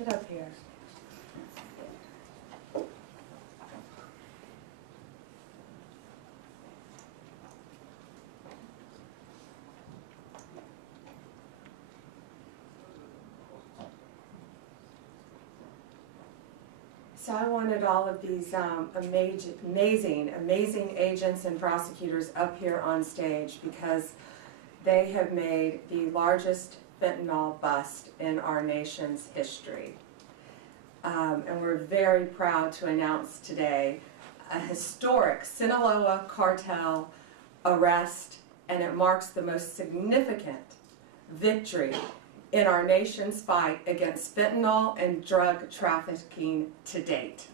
Get up here. So I wanted all of these amazing agents and prosecutors up here on stage because they have made the largest fentanyl bust in our nation's history. And we're very proud to announce today a historic Sinaloa cartel arrest, and it marks the most significant victory in our nation's fight against fentanyl and drug trafficking to date.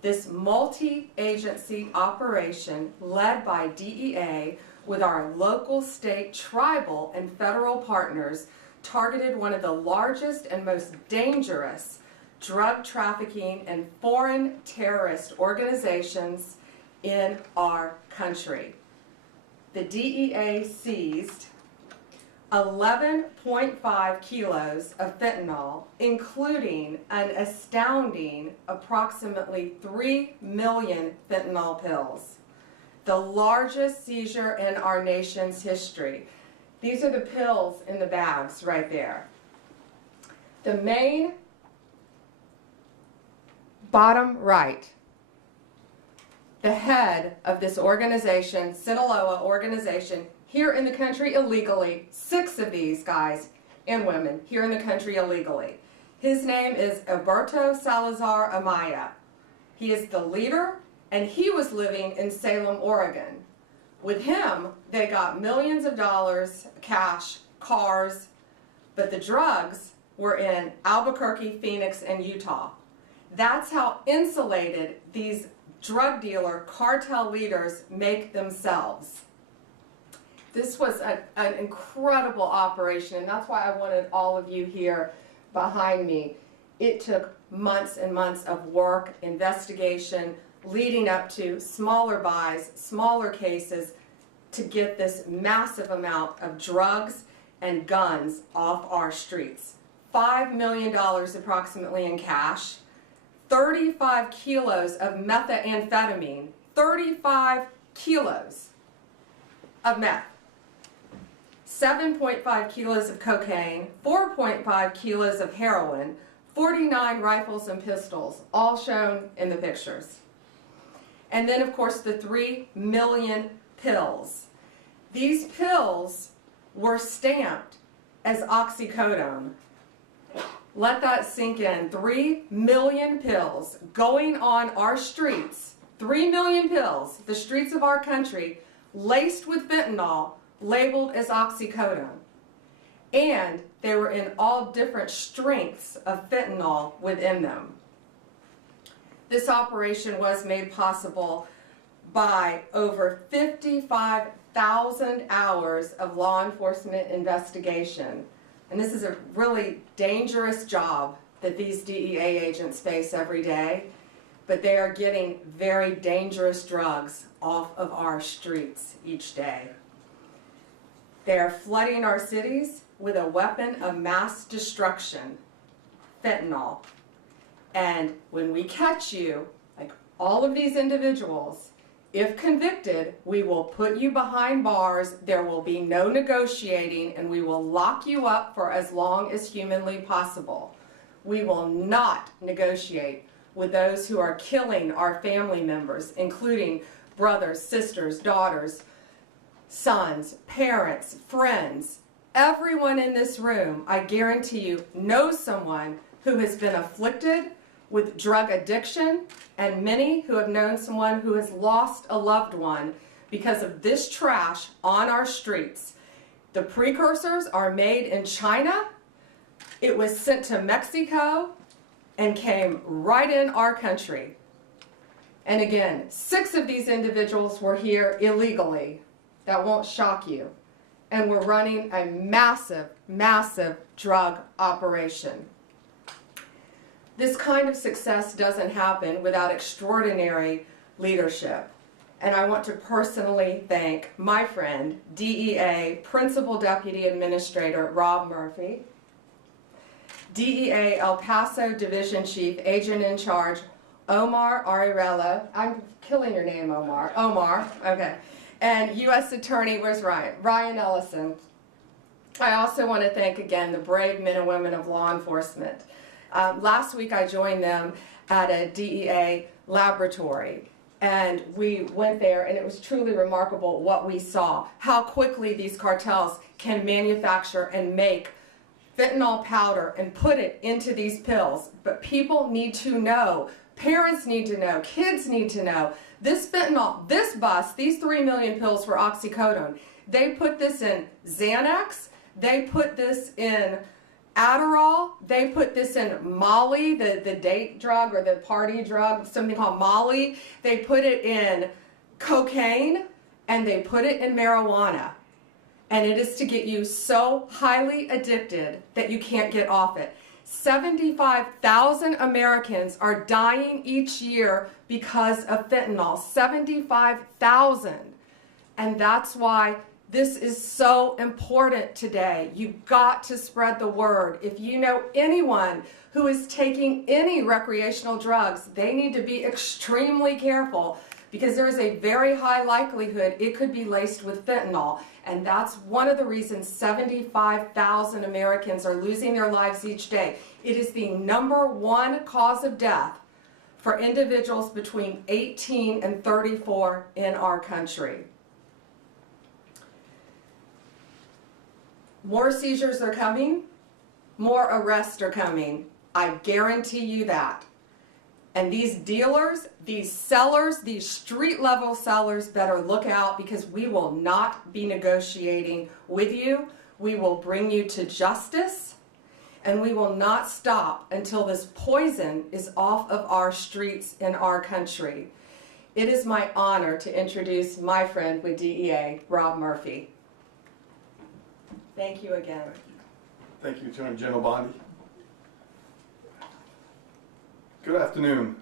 This multi-agency operation led by DEA with our local, state, tribal, and federal partners targeted one of the largest and most dangerous drug trafficking and foreign terrorist organizations in our country. The DEA seized 11.5 kilos of fentanyl, including an astounding approximately 3 million fentanyl pills, the largest seizure in our nation's history. These are the pills in the bags right there. The main bottom right, the head of this organization, Sinaloa organization, here in the country illegally, 6 of these guys and women here in the country illegally. His name is Alberto Salazar Amaya. He is the leader, and he was living in Salem, Oregon. With him, they got millions of dollars, cash, cars, but the drugs were in Albuquerque, Phoenix, and Utah. That's how insulated these drug dealer cartel leaders make themselves. This was an incredible operation, and that's why I wanted all of you here behind me. It took months and months of work, investigation, leading up to smaller buys, smaller cases, to get this massive amount of drugs and guns off our streets. $5 million approximately in cash, 35 kilos of methamphetamine, 35 kilos of meth. 7.5 kilos of cocaine, 4.5 kilos of heroin, 49 rifles and pistols, all shown in the pictures. And then, of course, the 3 million pills. These pills were stamped as oxycodone. Let that sink in. 3 million pills going on our streets. 3 million pills, the streets of our country, laced with fentanyl, labeled as oxycodone. And they were in all different strengths of fentanyl within them. This operation was made possible by over 55,000 hours of law enforcement investigation. And this is a really dangerous job that these DEA agents face every day, but they are getting very dangerous drugs off of our streets each day. They are flooding our cities with a weapon of mass destruction, fentanyl. And when we catch you, like all of these individuals, if convicted, we will put you behind bars, there will be no negotiating, and we will lock you up for as long as humanly possible. We will not negotiate with those who are killing our family members, including brothers, sisters, daughters, sons, parents, friends. Everyone in this room, I guarantee you, knows someone who has been afflicted with drug addiction, and many who have known someone who has lost a loved one because of this trash on our streets. The precursors are made in China. It was sent to Mexico and came right in our country. And again, 6 of these individuals were here illegally. That won't shock you. And we're running a massive, massive drug operation. This kind of success doesn't happen without extraordinary leadership. And I want to personally thank my friend, DEA Principal Deputy Administrator Rob Murphy, DEA El Paso Division Chief, Agent in Charge, Omar Ariella. I'm killing your name, Omar. Omar, okay. And U.S. Attorney, where's Ryan? Ryan Ellison. I also want to thank again the brave men and women of law enforcement. Last week I joined them at a DEA laboratory, and we went there, and it was truly remarkable what we saw, how quickly these cartels can manufacture and make fentanyl powder and put it into these pills. But people need to know, parents need to know, kids need to know, this fentanyl, this bus, these 3 million pills for oxycodone, they put this in Xanax, they put this in Adderall, they put this in Molly, the date drug or the party drug, something called Molly. They put it in cocaine, and they put it in marijuana. And it is to get you so highly addicted that you can't get off it. 75,000 Americans are dying each year because of fentanyl. 75,000. And that's why this is so important today. You've got to spread the word. If you know anyone who is taking any recreational drugs, they need to be extremely careful, because there is a very high likelihood it could be laced with fentanyl. And that's one of the reasons 75,000 Americans are losing their lives each day. It is the #1 cause of death for individuals between 18 and 34 in our country. More seizures are coming, more arrests are coming. I guarantee you that. And these dealers, these sellers, these street-level sellers better look out, because we will not be negotiating with you. We will bring you to justice, and we will not stop until this poison is off of our streets in our country. It is my honor to introduce my friend with DEA, Rob Murphy. Thank you again. Thank you, Attorney General Bondi. Good afternoon.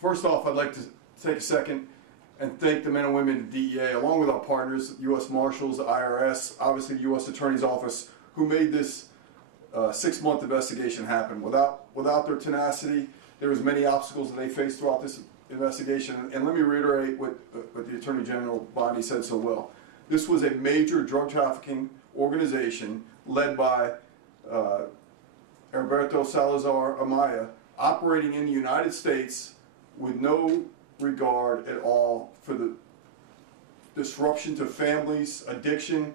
First off, I'd like to take a second and thank the men and women at DEA, along with our partners, U.S. Marshals, the IRS, obviously the U.S. Attorney's Office, who made this 6-month investigation happen. Without their tenacity, there was many obstacles that they faced throughout this investigation. And let me reiterate what the Attorney General Bondi said so well. This was a major drug trafficking organization led by Alberto Salazar Amaya, operating in the United States with no regard at all for the disruption to families, addiction,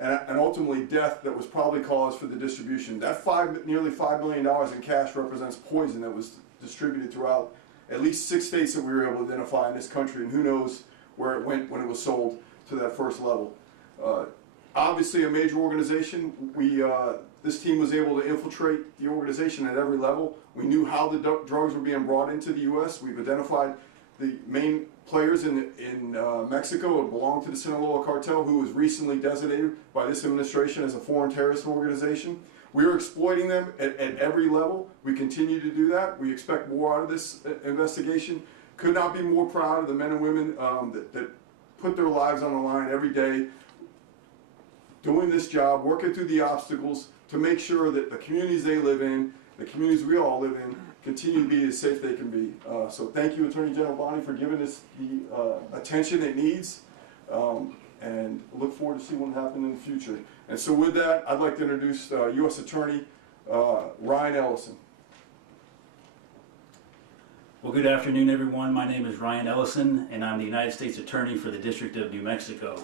and ultimately death that was probably caused for the distribution. That nearly $5 million in cash represents poison that was distributed throughout at least 6 states that we were able to identify in this country, and who knows where it went when it was sold to that first level. Obviously a major organization. This team was able to infiltrate the organization at every level. We knew how the drugs were being brought into the U.S. We've identified the main players in Mexico who belong to the Sinaloa cartel, who was recently designated by this administration as a foreign terrorist organization. We are exploiting them at every level. We continue to do that. We expect more out of this investigation. Could not be more proud of the men and women that put their lives on the line every day, doing this job, working through the obstacles to make sure that the communities they live in, the communities we all live in, continue to be as safe they can be. So thank you, Attorney General Bondi, for giving this the attention it needs, and look forward to see what happens in the future. And so with that, I'd like to introduce U.S. Attorney Ryan Ellison. Well, good afternoon, everyone. My name is Ryan Ellison, and I'm the United States Attorney for the District of New Mexico.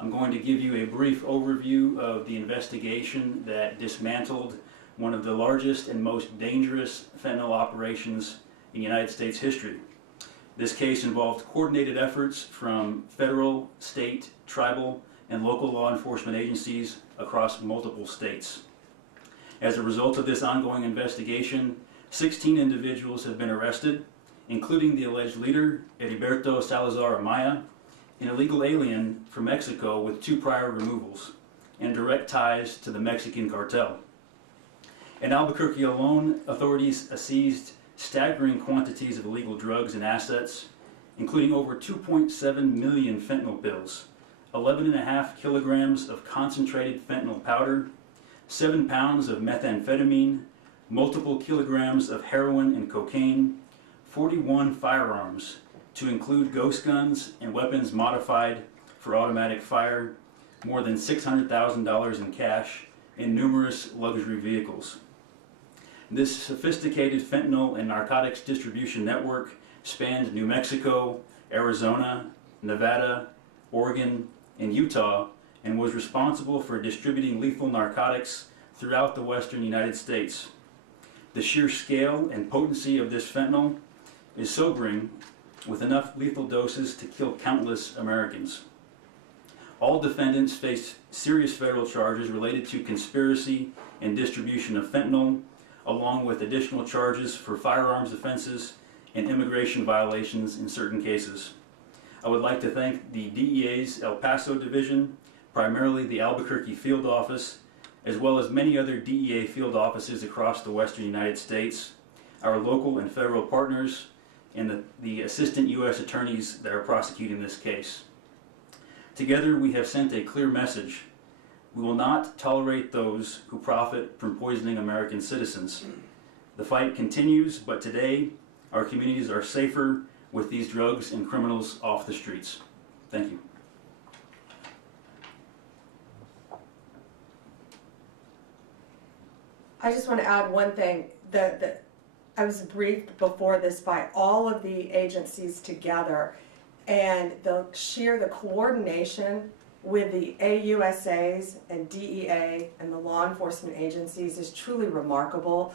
I'm going to give you a brief overview of the investigation that dismantled one of the largest and most dangerous fentanyl operations in United States history. This case involved coordinated efforts from federal, state, tribal, and local law enforcement agencies across multiple states. As a result of this ongoing investigation, 16 individuals have been arrested, including the alleged leader, Heriberto Salazar Amaya, an illegal alien from Mexico with 2 prior removals and direct ties to the Mexican cartel. In Albuquerque alone, authorities seized staggering quantities of illegal drugs and assets, including over 2.7 million fentanyl pills, 11.5 kilograms of concentrated fentanyl powder, 7 pounds of methamphetamine, multiple kilograms of heroin and cocaine, 41 firearms, to include ghost guns and weapons modified for automatic fire, more than $600,000 in cash, and numerous luxury vehicles. This sophisticated fentanyl and narcotics distribution network spanned New Mexico, Arizona, Nevada, Oregon, and Utah, and was responsible for distributing lethal narcotics throughout the western United States. The sheer scale and potency of this fentanyl is sobering, with enough lethal doses to kill countless Americans. All defendants face serious federal charges related to conspiracy and distribution of fentanyl, along with additional charges for firearms offenses and immigration violations in certain cases. I would like to thank the DEA's El Paso division, primarily the Albuquerque field office, as well as many other DEA field offices across the western United States, our local and federal partners, and the assistant U.S. attorneys that are prosecuting this case. Together we have sent a clear message. We will not tolerate those who profit from poisoning American citizens. The fight continues, but today our communities are safer with these drugs and criminals off the streets. Thank you. I just want to add one thing. I was briefed before this by all of the agencies together, and the coordination with the AUSAs and DEA and the law enforcement agencies is truly remarkable.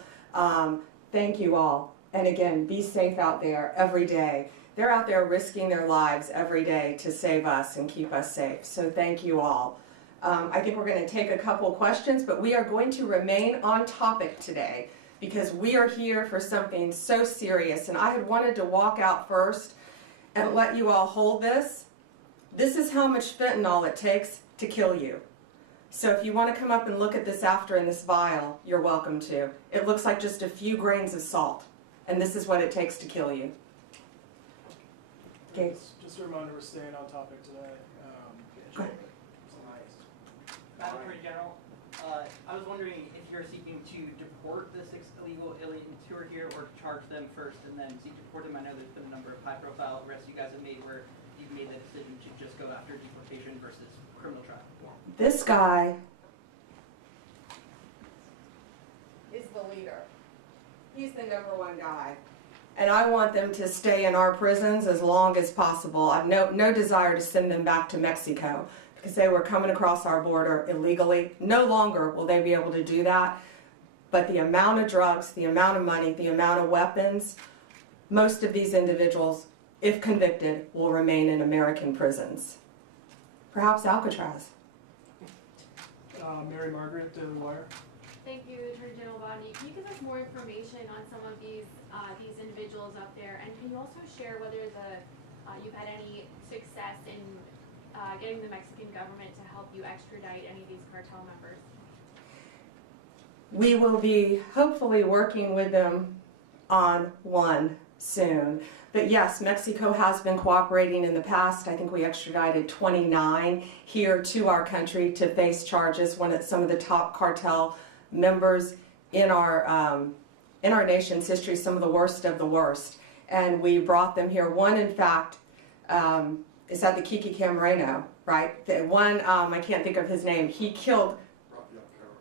Thank you all. And again, be safe out there every day. They're out there risking their lives every day to save us and keep us safe. So thank you all. I think we're going to take a couple questions, but we are going to remain on topic today because we are here for something so serious. And I had wanted to walk out first and let you all hold this. This is how much fentanyl it takes to kill you. So if you want to come up and look at this after in this vial, you're welcome to. It looks like just a few grains of salt, and this is what it takes to kill you. Okay. Just a reminder, we're staying on topic today. Go ahead. Madam Attorney General, I was wondering if you're seeking to deport the 6 illegal aliens who are here, or to charge them first and then seek to deport them. I know there's been a number of high-profile arrests you guys have made where you've made the decision to just go after deportation versus criminal trial. This guy is the leader. He's the #1 guy. And I want them to stay in our prisons as long as possible. I have no desire to send them back to Mexico because they were coming across our border illegally. No longer will they be able to do that. But the amount of drugs, the amount of money, the amount of weapons, most of these individuals, if convicted, will remain in American prisons. Perhaps Alcatraz. Mary Margaret, Daily Wire. Thank you, Attorney General Bondi. Can you give us more information on some of these individuals up there, and can you also share whether you've had any success in getting the Mexican government to help you extradite any of these cartel members? We will be hopefully working with them on one soon. But yes, Mexico has been cooperating in the past. I think we extradited 29 here to our country to face charges when it's some of the top cartel members in our nation's history, some of the worst of the worst. And we brought them here. One, in fact, is at the Kiki Camareno, right? The one, I can't think of his name. He killed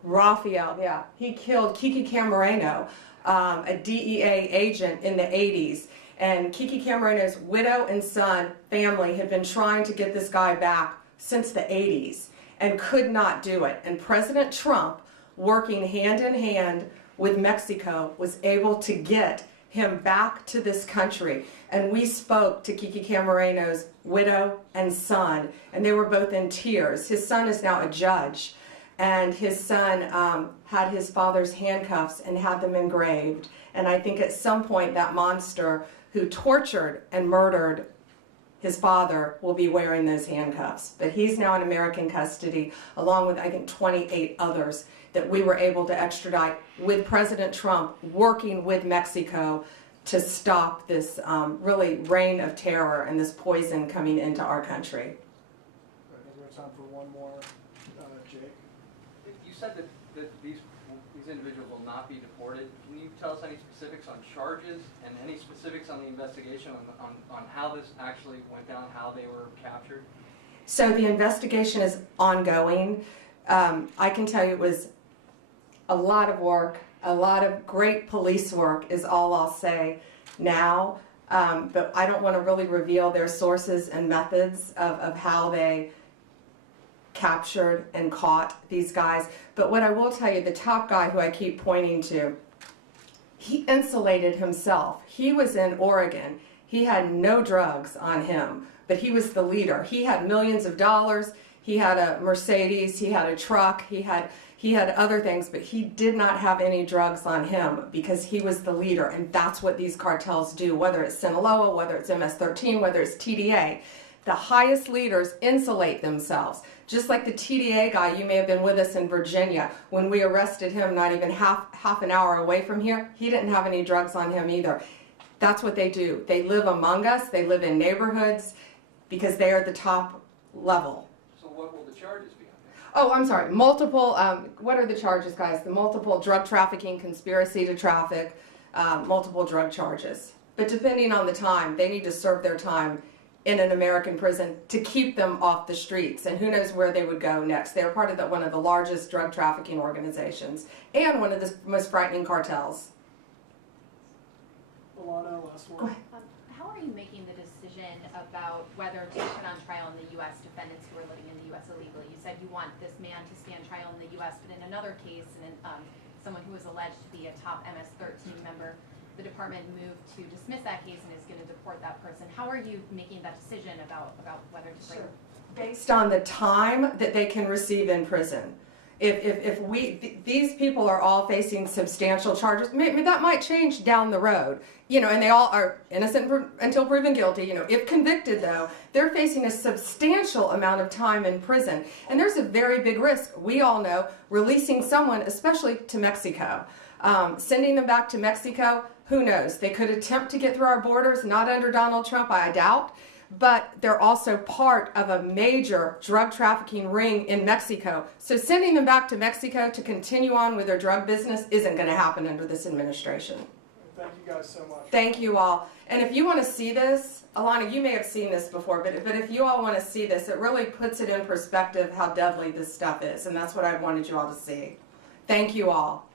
Rafael, yeah. He killed Kiki Camareno, a DEA agent in the 80s. And Kiki Camareno's widow and son family had been trying to get this guy back since the 80s and could not do it. And President Trump, working hand in hand with Mexico, was able to get him back to this country. And we spoke to Kiki Camareno's widow and son, and they were both in tears. His son is now a judge, and his son had his father's handcuffs and had them engraved. And I think at some point that monster who tortured and murdered his father will be wearing those handcuffs. But he's now in American custody, along with, I think, 28 others that we were able to extradite with President Trump working with Mexico to stop this really reign of terror and this poison coming into our country. I think we have time for one more. Jake? You said that these these individuals will not be deported. Can you tell us any specifics on charges and any specifics on the investigation on how this actually went down, how they were captured? So the investigation is ongoing. I can tell you it was a lot of work, a lot of great police work is all I'll say now. But I don't want to really reveal their sources and methods of how they captured and caught these guys. But what I will tell you, the top guy who I keep pointing to, he insulated himself. He was in Oregon. He had no drugs on him, but he was the leader. He had millions of dollars. He had a Mercedes. He had a truck. He had other things, but he did not have any drugs on him because he was the leader, and that's what these cartels do, whether it's Sinaloa, whether it's MS-13, whether it's TDA. The highest leaders insulate themselves. Just like the TDA guy, you may have been with us in Virginia. When we arrested him not even half an hour away from here, he didn't have any drugs on him either. That's what they do. They live among us. They live in neighborhoods because they are the top level. So what will the charges be on this? Oh, I'm sorry. Multiple, what are the charges, guys? The multiple drug trafficking, conspiracy to traffic, multiple drug charges. But depending on the time, they need to serve their time in an American prison to keep them off the streets. And who knows where they would go next. They're part of one of the largest drug trafficking organizations and one of the most frightening cartels. Alana, last Go one. ahead. How are you making the decision about whether to put on trial in the U.S. defendants who are living in the U.S. illegally? You said you want this man to stand trial in the U.S., but in another case, someone who was alleged to be a top MS-13 member, the department moved to dismiss that case and is going to deport that person. How are you making that decision about whether to bring? Based on the time that they can receive in prison. These people are all facing substantial charges, maybe that might change down the road, and they all are innocent until proven guilty, if convicted though, they're facing a substantial amount of time in prison. And there's a very big risk, we all know, releasing someone, especially to Mexico. Sending them back to Mexico, who knows? They could attempt to get through our borders, not under Donald Trump, I doubt. But they're also part of a major drug trafficking ring in Mexico. So sending them back to Mexico to continue on with their drug business isn't going to happen under this administration. Thank you guys so much. Thank you all. And if you want to see this, Alana, you may have seen this before, but if you all want to see this, it really puts it in perspective how deadly this stuff is. And that's what I wanted you all to see. Thank you all.